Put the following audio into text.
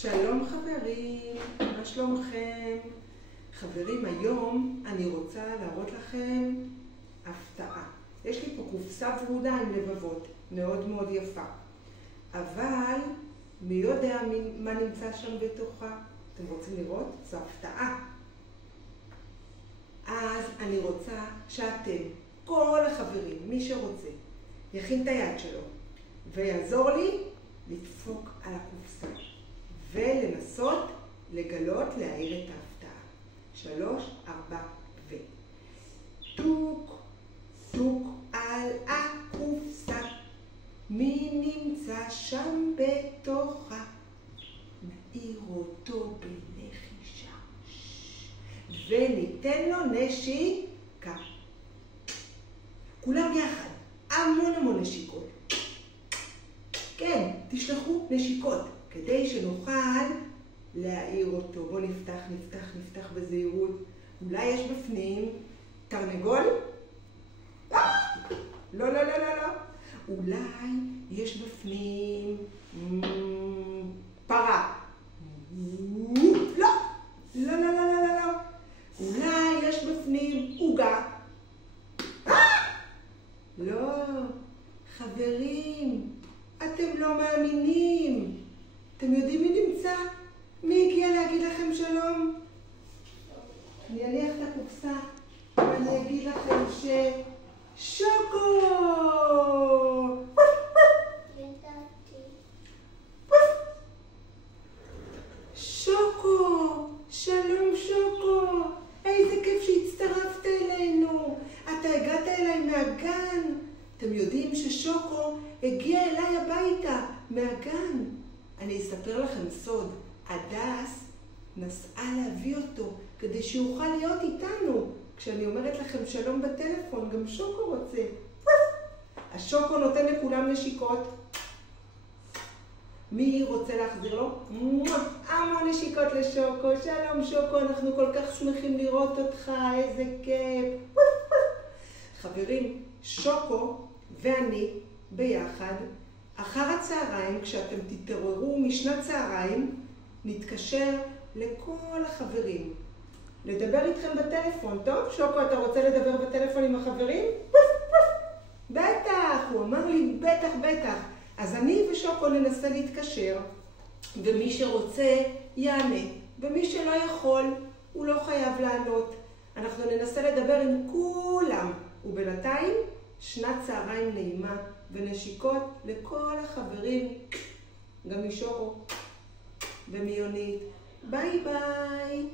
שלום חברים, מה שלומכם? חברים, היום אני רוצה להראות לכם הפתעה. יש לי פה קופסה ורודה עם לבבות, מאוד מאוד יפה. אבל מי יודע מה נמצא שם בתוכה? אתם רוצים לראות? זו הפתעה. אז אני רוצה שאתם, כל החברים, מי שרוצה, יכין את היד שלו ויעזור לי לדפוק על הקופסה ולנסות לגלות, להעיר את ההפתעה. 3, 4 ו... טוק, טוק על הקופסה, מי נמצא שם בתוכה? נעיר אותו בלחישה וניתן לו נשיקה. כולם יחד, המון נשיקות. כן, תשלחו נשיקות כדי שנוכל להעיר אותו. בואו נפתח בזהירות. אולי יש בפנים תרנגול? לא. אולי יש בפנים פרה? לא. אולי יש בפנים עוגה? לא. חברים, אתם לא מאמינים. אתם יודעים מי נמצא? מי הגיע להגיד לכם שלום? אני אניח את הקופסה ואני אגיד לכם שוקו! שוקו! שלום שוקו! איזה כיף שהצטרפת אלינו. אתה הגעת אליי מהגן. אתם יודעים ששוקו הגיע אליי הביתה מהגן. אני אספר לכם סוד. הדס נסעה להביא אותו כדי שיוכל להיות איתנו. כשאני אומרת לכם שלום בטלפון, גם שוקו רוצה. השוקו נותן לכולם נשיקות. מי רוצה להחזיר לו? המון נשיקות לשוקו. שלום שוקו, אנחנו כל כך שמחים לראות אותך, איזה כיף. חברים, שוקו ואני ביחד, אחר הצהריים, כשאתם תתעוררו משנת צהריים, נתקשר לכל החברים. לדבר איתכם בטלפון. טוב, שוקו, אתה רוצה לדבר בטלפון עם החברים? בטח, הוא אמר לי, בטח. אז אני ושוקו ננסה להתקשר, ומי שרוצה יענה, ומי שלא יכול, הוא לא חייב לענות. אנחנו ננסה לדבר עם כולם, ובינתיים שנת צהריים נעימה ונשיקות לכל החברים, גם משוקו ומיונית. ביי ביי.